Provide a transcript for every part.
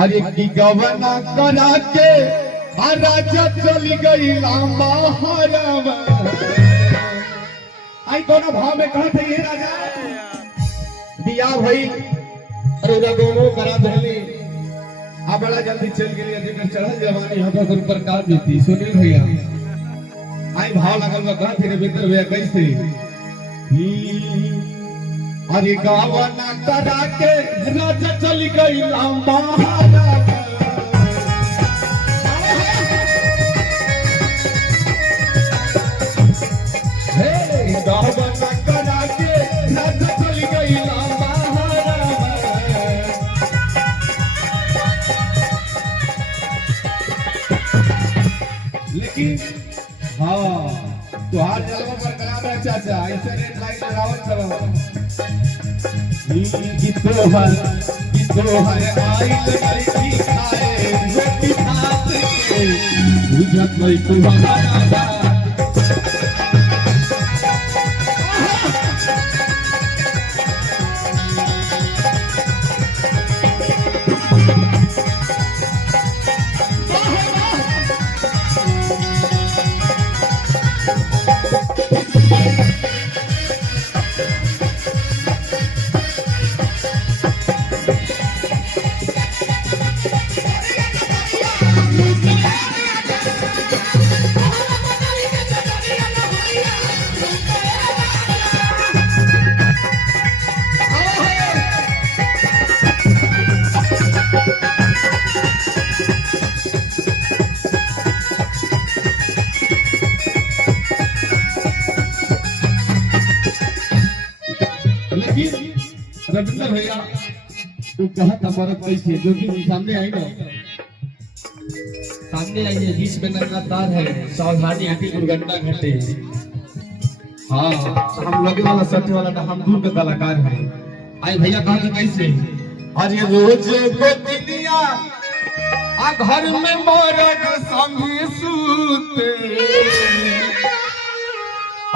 अरे की गवना करा के राजा चली गई लामा हरवा। आई दोनों भाव में कहा थे ये राजा दिया भाई अरे दोनों करा दहली आ बड़ा जल्दी चल गई जेकर चढ़ल जवानी होता तो ऊपर का बीती। सुनील भैया आई भाव लगल बा कहा थे भीतर भैया कैसे अरे गावना करा के राजा चली गई लामा हरवा। गावना करा के राजा चली गई लामा हरवा। लेकिन हाँ तुहार जलवा पर कराम है चाचा ऐसे रेट लाइन लगावत चलो तोहर आइल लड़की खाए रोटी भात के बुझत नहीं तुम्हारा रविंद्र भैया तू कहा था मरद कैसे जो कि सामने आई ना सामने आई है बीच में नंगा तार है सावधानी हटी दुर्घटना घटे। हाँ हम लगे वाला सत्य वाला ना हम दूर के कलाकार हैं। आई भैया कहा था कैसे अरे रोज गोतिनिया आ घर में मरद संगी सूते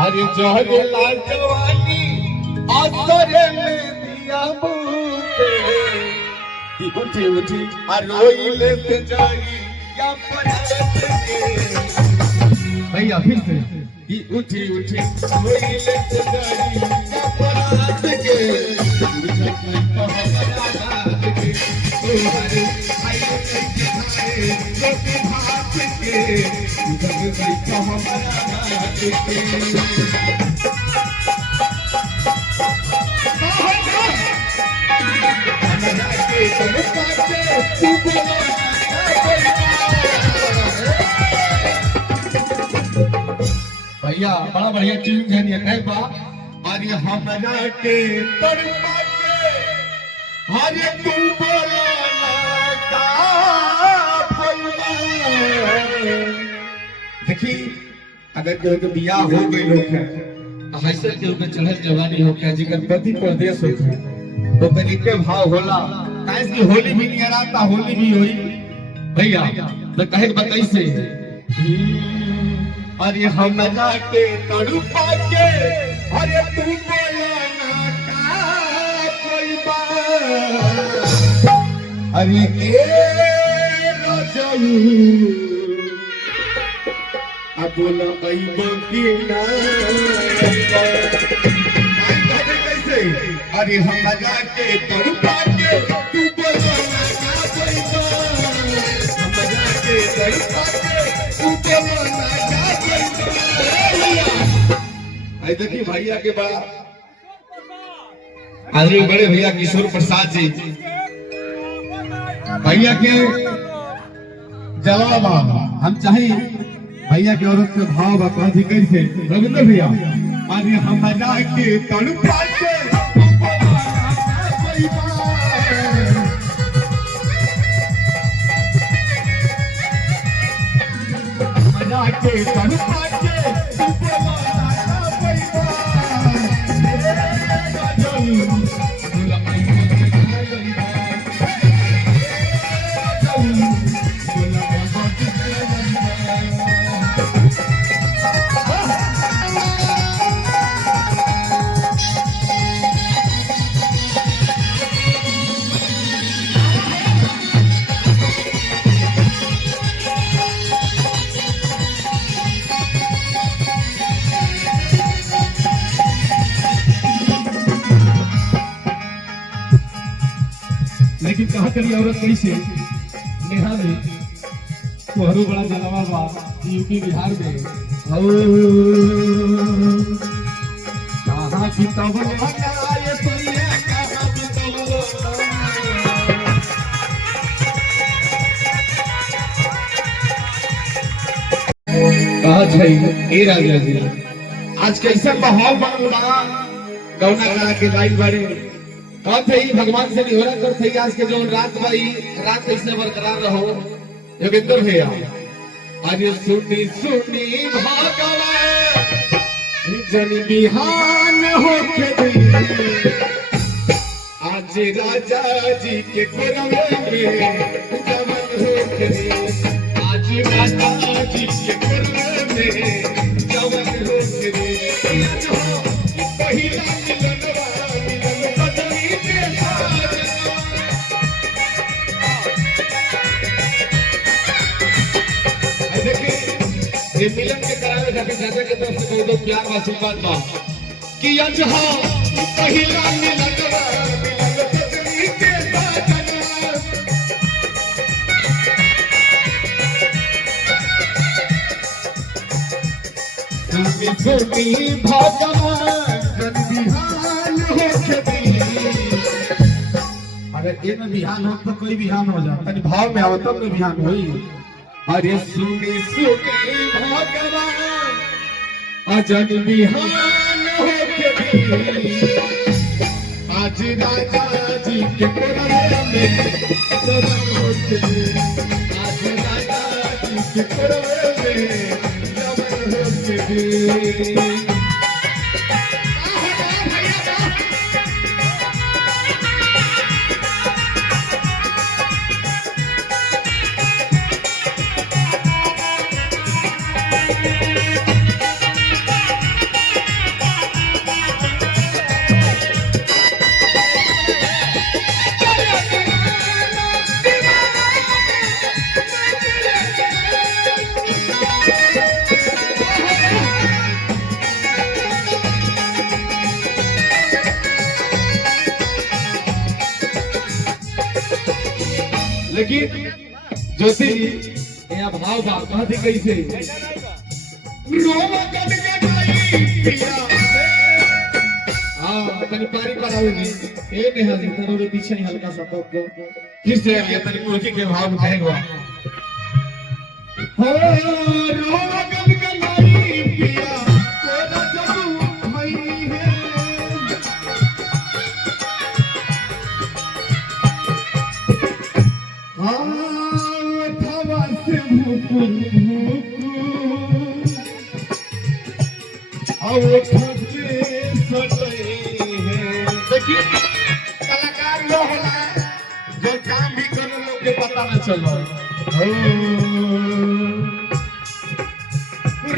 अरे जहरे ला जवानी आसरे में उठी उठी रोइले से जाई या परत के भैया फिर से कि उठी उठी रोइले से जाई या परत के बुझत नहीं कहला के तोहरे आइले के खाए रोटी भात के बुझत नहीं कहला के भैया बड़ा बढ़िया ट्यून है ये कह बा अरे हमरा के तड़पा के अरे तू बोला ना का भैया। देखी अगर केहू के बियाह हो गई लोग है ऐसे केहू के चढ़ल जवानी हो के जिगर पति प्रदेश होखे तो तरीके भाव होला काहे की होली भी नहीं राता होली भी होई भैया तो कहे बताई से अरे हमरा के तड़पा के अरे तू बोला ना का कोई बात अरे ए रजऊ अब बोला अइबो की ना कैसे अरे हमरा के तड़पा के तू बोला ना का कोई बात हमरा के तड़पा के तू बोला ना आई देखिए भैया के बड़ा आदमी बड़े भैया किशोर प्रसाद जी भैया के जवाब हम चाहे भैया के औरत के भाव अधिकारी से रविंद्र भैया आज हमरा के तड़पा के हमरा के तड़पा के करी औरत कैसे नेहा में तोहरू बड़ा जलवा बा यूपी बिहार में कहाँ की तबला ये सोनिया कहाँ की तबला कहा छै ए राजा जी आज कैसा माहौल बनल बा गौना करा के लाइन बारे कहत है भगवान से निहोरा करत है आज के जो रात भाई रात ऐसे बरकरार रहो योगेंद्र भैया आज सुनी सुनी भगवान जन बिहान होके दी आज राजा जी के कोरम में जमन होके दी आज राजा जी के कोरम में जमन होके दी आज हो पहिला मिलनवा मिलन बदली के साजना ये मिलन के करावे जाके चाचा के तरफ से बहुत प्यार और आशीर्वाद बा कि आज हाँ पहिला मिलनवा मिलन बदली के साजना सुनी भगवान जन बिहान होके दी अगर ए में बिहान हो तो कोई बिहान हो जा तनी भाव में आओ तब में बिहान होई अरे सुनी सुनी भगवान अजन बिहान होके दी आज राजा जी के कोरवे में जमन होके दी आज राजा जी के कोरवे में जमन होके दी लेकिन ज्योति यहाँ भाव बा कहते कैसे रोवा कट के जाई पिया हाँ तनी पारी पर आओगी ए नेहा जी तनोरे पीछे ही हल्का सा तो फिर से ये तनी मुर्गी के भाव में कहेगा हो रोवा कट के जाई पिया कोदा जबू मई है हाँ थवा से मुकुल और ठुके सटई है देखिए कलाकार लो होला जो काम भी करे लोग के पता न चलो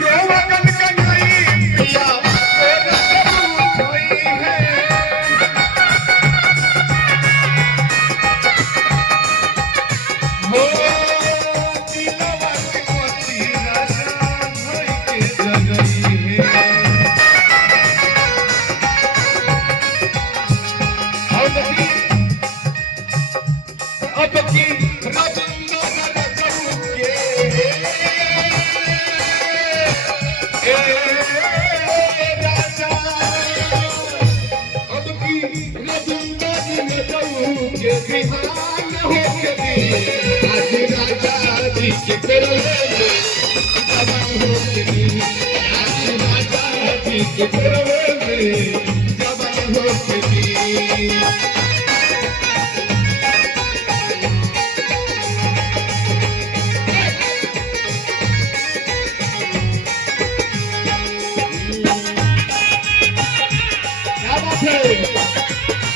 रोवा गन कन्हई पिया कोदा जबू मई है हो दिलवा के मोती राजा भई के जगई है और देखिए अब की रविंद्र रजू के राजा अब की रविंद्र रजू के बिहान होके दी आज राजा जी के कोरवे में जमन होके दी आज राजा जी के कोरवे में जमन होके दी क्या बात है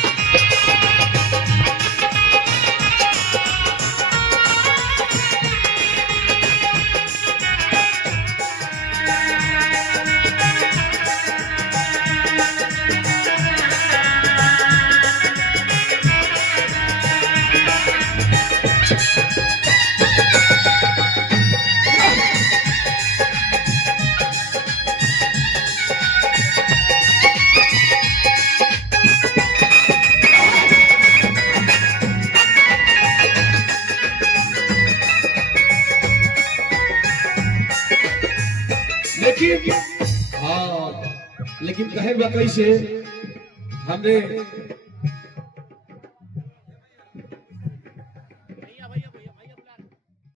लेकिन हाँ लेकिन कहे बा कैसे हमने